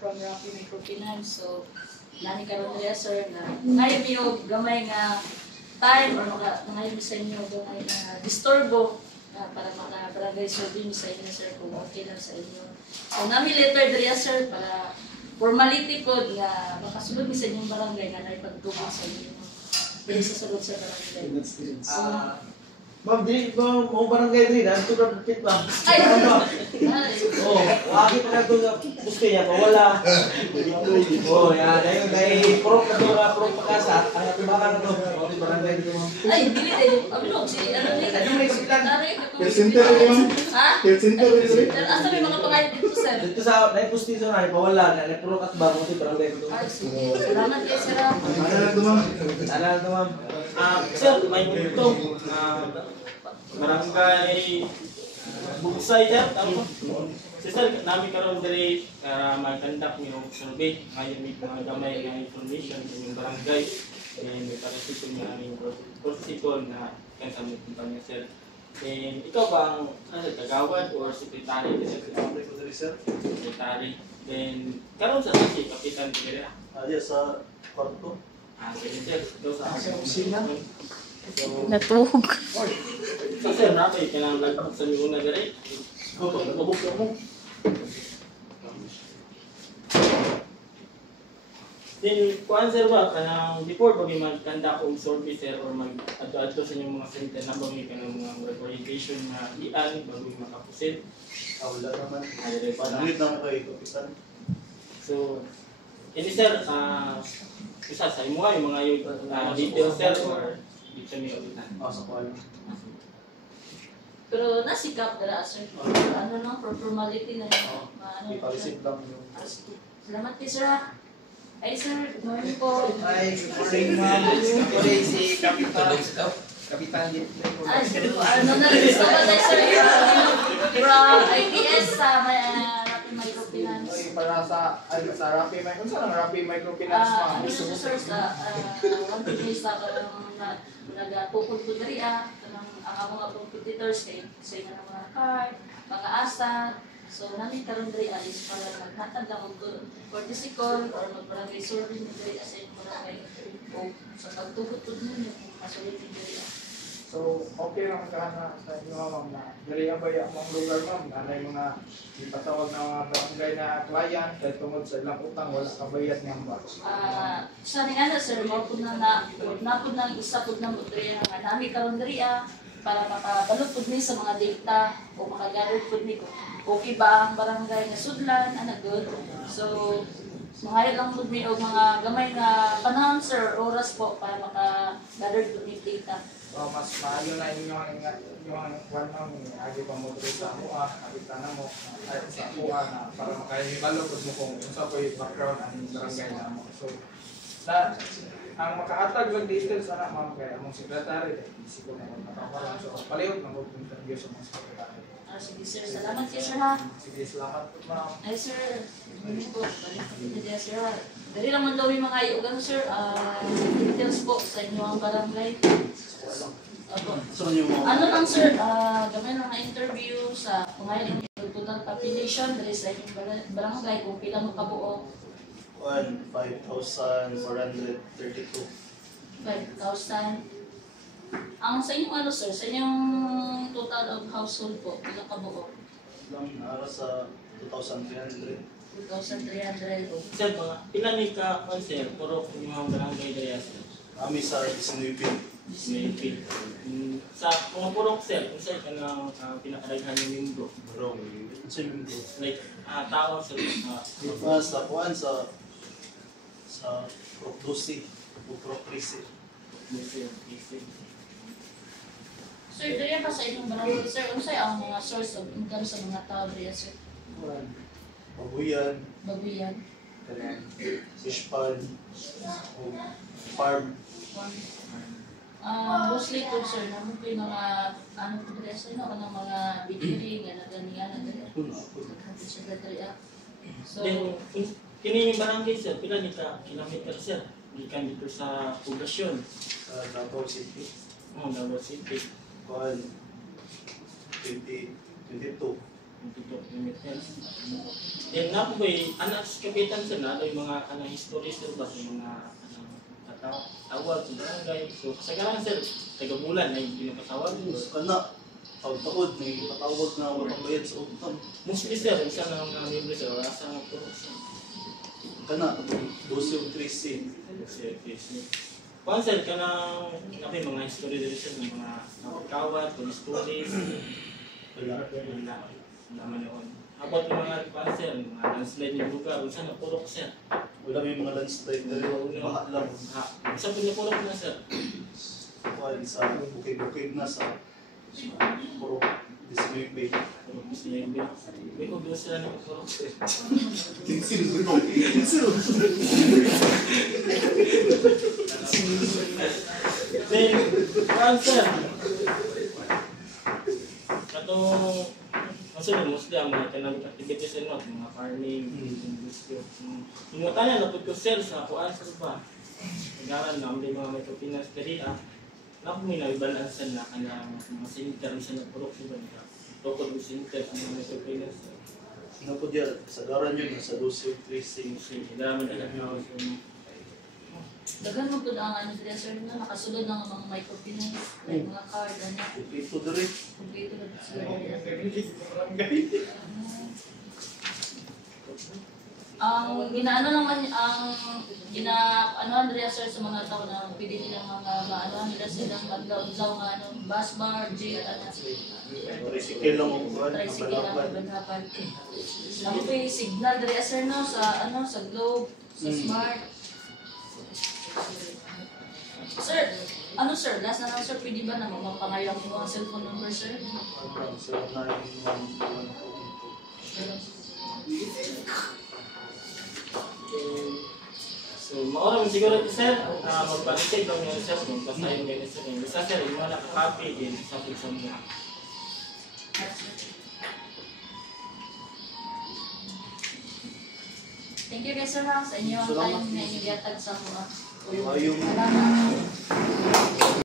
from Rocky Microfinance. So, nani karon diri sir na ngayon niyo gamay nga time or ngayon sa inyo gamay nga disturbo para maka-barangay serving sa inyo sir kung okay lang sa inyo. So, nami letter diri sir para formality po nga makasulod sa inyong barangay nga naipagtubos sa inyo. Dili sa sulod sa barangay. Ma'am, di ba mo barangay din? Ano ka pit ba? Ay! Oh, wagi pa na ito gusto niya, wala. Oh, yan. Ayun, kay prop na ito, prop pakasa. Kaya tumakan na ito. Okay, barangay dito, ma'am. Ay, dili tayo. Abilog, si ano ni? Ano may silang? Health center rin, ma'am. Ha? Health center rin. Asa may mga pangayad dito, sir? Dito sa, naipustiso na, pawala na, naipurok at ba, kasi barangay dito. Ay, sige. Salamat kayo, sir. Ano lang ito, ma'am? Ano na ito, ma'am? Sir, may ito. Barangay Bugsay, sir. Sir, namin karoon diri para mag-conduct yung survey. Ngayon may mga gamay na information sa yung barangay. And may parasito nga aming prosecutor na kansamit kumpanya, sir. And ikaw bang kagawad or secretary? Secretary. Then, karoon sa si Kapitan Tigre. Yes, sa kwarto. Sige, sir. Ito sa kusina. Natuhog. So, sir, napay ka lang lagpak sa mga na diri. Mabuk mo. Then, kuan sir ba, kanang before ba may mag-conduct og survey sir or mag-adto sa inyong mga center na ba may kanang mga orientation na ian bago yung makapusin? Wala naman. Ay, pa na. Ulit naman kay Kapitan. So, ini sir, isa sa imo yung mga yung details sir or dito niyo ulitan. Sa kwalo. Pero nasikap dara, sir. Ano lang, for formality na yun. Iparisip lang yung... Salamat kayo, sir. Ay, sir, good morning po. Hi, good morning, ma'am. Ako si Kapitan Gitler. Ay, ano na rin sa mga sir, from IPS sa Rapid Microfinance. Oy, para sa Rapid Microfinance. Kung saan ang Rapid Microfinance, ma'am? Ano siya, sir, sa one day sa nagpupod po diri ang mga competitors kay sa mga card, mga asset. So, namin karon diri alis para maghatag lang og courtesy call or mag-barangay survey ni diri as in barangay o sa pagtugot-tugod ninyo masulit ni diri. So, okay lang ka sa inyo, ma'am, na diri ba yung mga lugar, ma'am, na may mga ipatawag na mga barangay na client kaya tungod sa ilang utang, wala kabayad niyang ba? Sa nga na, sir, mapod na isa po na mudriya nga namin karon diri para makabalot po ni sa mga data o makagather po ni kung okay ba ang barangay na sudlan, good. So, mga lang po ni o mga gamay na panahon, sir, oras po para makagather po ni data. So, mas maayo na yung kwan mo, agi pa mo dito sa mua, agi na mo, ay sa mua na para makahibalo mo kung sa ko yung background ang barangay na mo. So, ang makaatag ng details sana, ma'am, kaya among sekretary, hindi ko na magpapakaroon. So, palihog na mag-interview sa mga sekretary. Sige, sir. Salamat kayo, sir, ha? Sige, salamat po, ma'am. Ay, sir. Hindi po. Balik po dito, sir, ha? Dari naman daw yung mga iugang, sir. Details po sa inyo ang barangay. Ano lang, sir? Gamay lang na interview sa pangayon ng total population dari sa inyong barangay kung pila mo kabuo. 5,432. 5,000. Ang sa inyong ano, sir? Sa inyong total of household po, pila kabuo? Lang nara sa 2,300. 2,300 po. Sir, mga pila ni ka sir, puro yung mga barangay diri sir. Kami sa 19. Maybe. Sa mga purok sir, kung sir ka na pinakadaghan yung membro. Barong. Sa yung bro. Like, tao sa Sa kuan sa Prop 12 o Prop 13. museo. Sir, dito pa sa inyong barangay, sir, ano sa'yo ang mga source of income sa mga tao dito, sir? Babuyan, Babuyan? fishpan, farm. Mostly po, sir, naman po yung mga, ano po dito, sir, no? Kanang mga bikiring, ganyan, dito. Secretary, So, Then, kini yung barangay sir, pila ni ka kilometer sir? Gikan dito sa poblasyon. Sa Davao City. Davao City. Kuan 22. tutok remittance. Then na po anak sa kapitan sa na yung mga histories sir ba sa mga tawag sa barangay. So kasagaran sir, taga-bulan na yung pinapatawag. Kana, taon-taon, may patawag na walang bayad sa utang. Mostly sir, isa na mga member sir, wala sa mga puro sir. Kana, 12 o 13. Kung sir, kanang mga history dito sir, ng mga kawat, police stories, Wala. naman yun. About yung mga sir, mga landslide ng lugar, kung saan napurok sir. Wala may mga landslide na rin. Baha lang. Isa po niya purok na sir. Kuhan sa bukid-bukid na sa puro dismaybe. Purok siya yung bill. May kung doon sila nakapurok sir. Then, kung sir, katong masunod, mostly ang mga economic activities sir, mga farming, industry. Hinutanya na po ko sir sa kuan sir ba? Nagaran na may mga microfinance kadi na may nabibalansan na kanang mga center sa napurok sa banka. Tokod mo center ang mga microfinance. Ano po diyan? Sa daran yun, sa 12 o 13. Dami na lang Dagan mo po na ang ano dito sir na nakasulod ng mga microfinance, like mga card, ano. Ito diri. Kompleto na po sila. Ang ginaano naman ano Andrea sir sa mga tao na pwede nilang mga maano nila silang magdaw nga ano bus bar, jail, ano. Tricycle lang ang kuhan. Ang Tricycle lang balapan. banhapan. Ako po yung signal Andrea sir no sa ano sa Globe, sa Smart. Sir, ano sir, last na lang sir, pwede ba na magpapangayaw mo ang cellphone number sir? So, 911. So, maura mo siguro ito sir, magpanitig lang yung sir, magpasayin ngayon sir. Isa sir, yung mga nakakopy din sa pulsong mo. Thank you guys sir ha, sa inyo ang time na inyong yatag sa mga. Ayong Salamat.